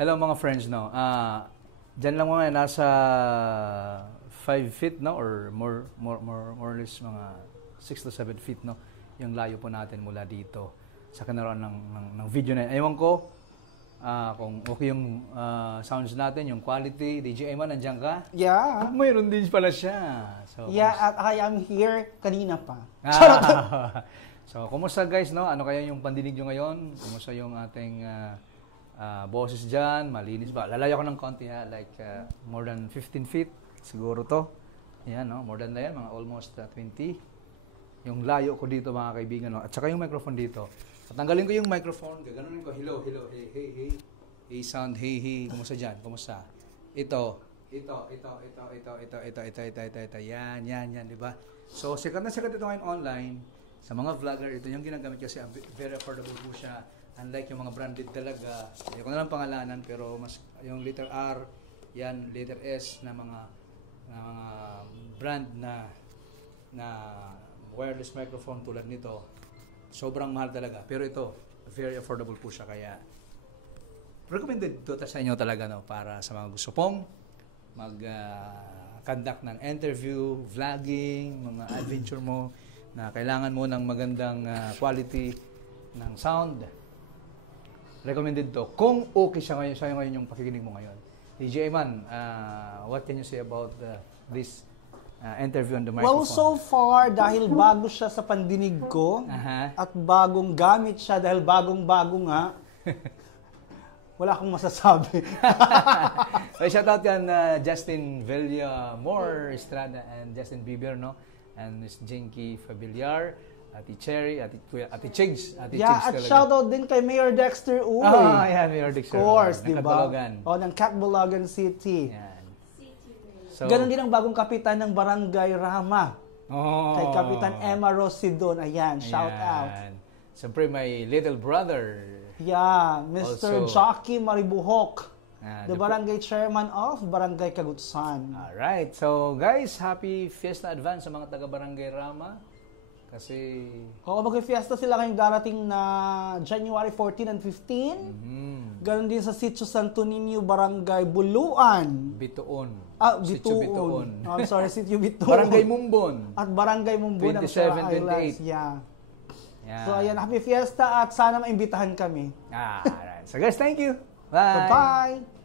Hello mga friends, no. Diyan lang mga nasa 5 feet, no, or more or less mga 6 to 7 feet, no, yung layo po natin mula dito sa kanaroon ng video na yan. Ewan ko kung okay yung sounds natin, yung quality. DJ Ayman, nandiyan ka? Yeah. Mayroon din pala siya. So, yeah, at I am here kanina pa. So, kumusta guys, no? Ano kaya yung pandinig nyo ngayon? Kumusta yung ating boses dyan? Malinis ba? Lalayo ko ng konti ha, like more than 15 feet siguro to. Yan, no? More than na yan, mga almost 20. Yung layo ko dito mga kaibigan, no? At saka yung microphone dito. Tatanggalin ko yung microphone, gaganunin ko, hello, hey, sound, hey, kumusta dyan, kumusta? Ito, yan, di ba? So, sikat na sikat ito ngayon online, sa mga vlogger, ito yung ginagamit kasi very affordable po siya, unlike yung mga branded talaga, hindi ko na lang pangalanan, pero mas yung letter R, yan, letter S na mga brand na wireless microphone tulad nito, sobrang mahal talaga. Pero ito, very affordable po siya. Kaya, recommended ito sa inyo talaga, no, para sa mga gusto pong mag-conduct ng interview, vlogging, mga adventure mo, na kailangan mo ng magandang quality ng sound. Recommended to. Kung okay siya ngayon yung pakikinig mo ngayon. DJ Ayman, what can you say about this interview on the microphone? Well, so far, dahil bago siya sa pandinig ko, at bagong gamit siya dahil bagong-bago nga, wala akong masasabi. So, shoutout yan Justin Villamor Estrada and Justin Bieber, no? And Miss Jinky Fabiliar, Ate Cherry, Ate Chigs. Yeah, at shoutout din kay Mayor Dexter Uy. Yeah, Mayor Dexter. Of course, di ba? Ng Catbalogan City. Yan. So, ganon din ang bagong kapitan ng Barangay Rama. Kay Kapitan Emma Rosidon. Ayan, shout out. Siyempre, my little brother. Yeah, Mr. Jockey Maribuhok. The barangay chairman of Barangay Kagutsan. Alright. So, guys, happy Fiesta Advance sa mga taga-Barangay Rama. Kasi... Oo, mag-fiesta sila ngayong darating na January 14 and 15. Ganon din sa Sitio Santo Niño, Barangay Buluan. Bituon. Sitio Bituon. I'm sorry, Sitio Bituon. Barangay Mumbon. At Barangay Mumbon. 27, 28. Yeah. So, ayan, happy fiesta at sana maimbitahan kami. Alright. So, guys, thank you. Bye. Bye-bye.